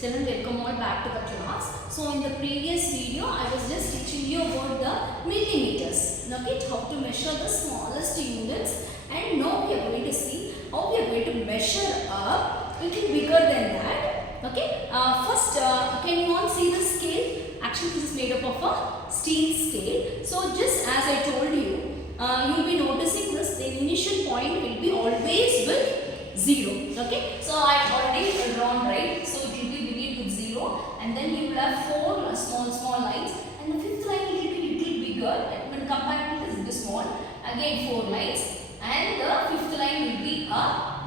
Children, welcome all back to the class. So in the previous video, I was just teaching you about the millimeters. Okay, how to measure the smallest units, and now we are going to see how we are going to measure a little bigger than that. Okay, first can you all see the scale? Actually, this is made up of a steel scale. So just as I told you, you will be noticing this. The initial point will be always with 0. Okay, so I have already drawn, right? So it will be beginning with 0, and then you will have 4 small lines, and the fifth line will be little bigger when compared to this small. Again 4 lines, and the fifth line will be a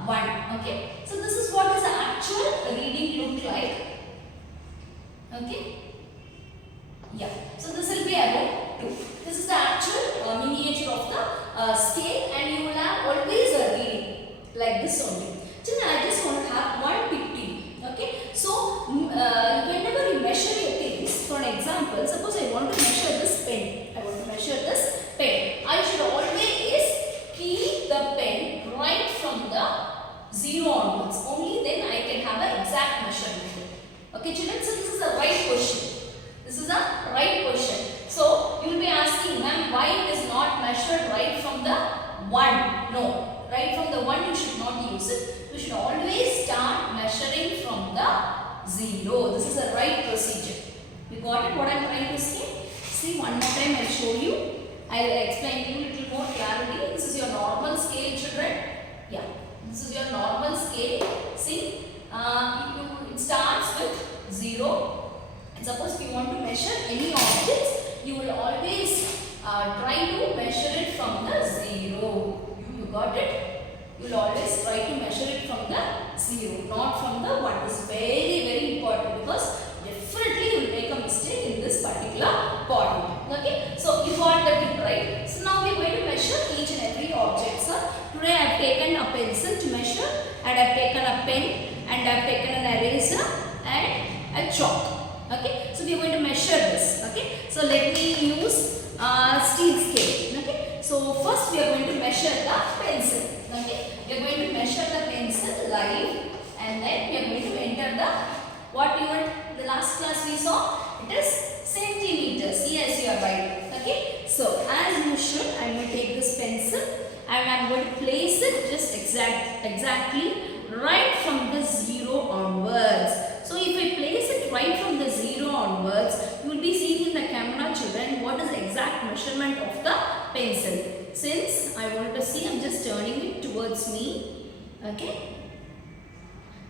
1. Okay, so this is what is the actual reading look like. Okay, yeah. So this will be about 2. This is the actual miniature of the scale, and you will have always a reading like this only. Children, I just want to have one picture. Okay, so whenever you measure your things, for an example, suppose I want to measure this pen. I should always keep the pen right from the 0 onwards. Only then I can have an exact measurement. Okay, children, so this is the right question. So you will be asking, ma'am, why it is not measured right from the 1? No. Right from the 1 you should not use it. You should always start measuring from the 0. This is the right procedure. You got it what I am trying to say? See, one more time I will show you. I will explain you a little more clarity. This is your normal scale, children. Yeah, this is your normal scale. See, it starts with 0. And suppose if you want to measure any objects, you will always try to measure it from the 0. You got it? You will always try to measure it from the 0, not from the 1. This is very important, because definitely you will make a mistake in this particular point. Okay, so you got the tip, right? So now we are going to measure each and every object. So today I have taken a pencil to measure, and I have taken a pen, and I have taken an eraser and a chalk. Okay, so we are going to measure this. Okay, so let me use steel scale. Okay, so first we are going to measure the pencil. Okay, we are going to measure the pencil live, and then we are going to enter the what unit the last class we saw. It is centimeters. Yes, you are right. Okay, so as usual, I am going to take this pencil and I am going to place it just exactly right from the 0 onwards. So if I place it right from the 0 onwards, you will be seeing in the camera, children, what is the exact measurement of the pencil. Since I want to see, I am just turning it towards me. Okay,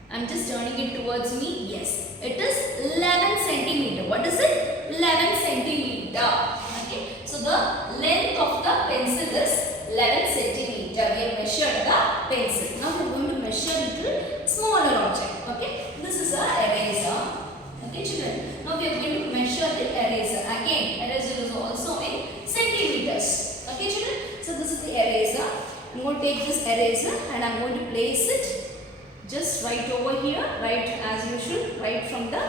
I am just turning it towards me. Yes, it is 11 centimeter. What is it? 11 centimeter. Okay, so the length of the pencil is 11 centimeter. We have measured the pencil. Now we are going to measure a little smaller object. Okay, this is a eraser. Okay, children. Now we are going to measure the eraser. Again, eraser is also in centimeters. Okay, children. So this is the eraser. I am going to take this eraser and I am going to place it just right over here, right as usual, right from the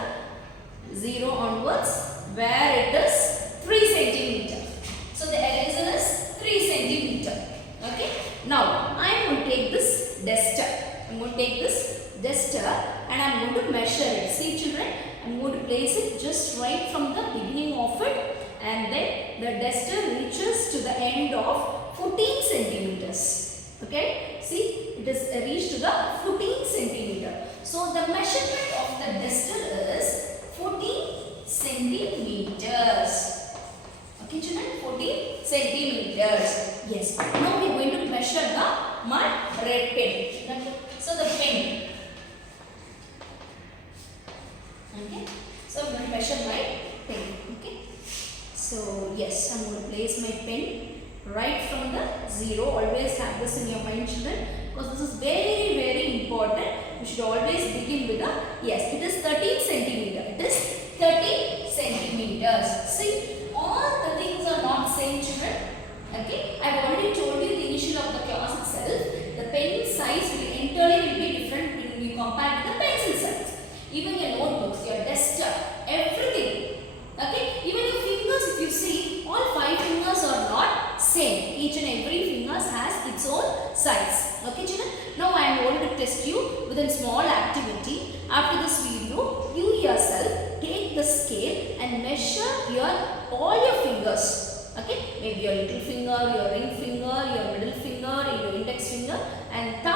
0 onwards, where it is 3 centimeter. So the eraser is 3 centimeter. Okay. Now I am going to take this duster. I am going to take this duster and I am going to measure it. See, children, I am going to place it just right from the beginning of it, and then the duster reaches to the end of 14 centimeters. Okay, see, it is reached to the 14 centimeter. So the measurement of the duster is 14 centimeters. Okay, children, 14 centimeters. Yes. Now we are going to measure my red pen. So the pen. Okay. So I am going to measure my pen. Okay. So yes, I am going to place my pen right from the 0. Always have this in your mind, children, because this is very important. You should always begin with a, yes, it is 13 centimeter. It is 13 centimeters. See, all the things are not same, children. Okay, I have already told you the initial of the class itself. The pen size will entirely be different when you compare with the pencil size. Even your notebooks, your duster, everything. Okay, even your fingers, if you see, all 5 fingers are not same. Each and every finger has its own size. Okay, children. Now I am going to test you with a small activity. After yourself, take the scale and measure all your fingers. Okay, maybe your little finger, your ring finger, your middle finger, your index finger and thumb.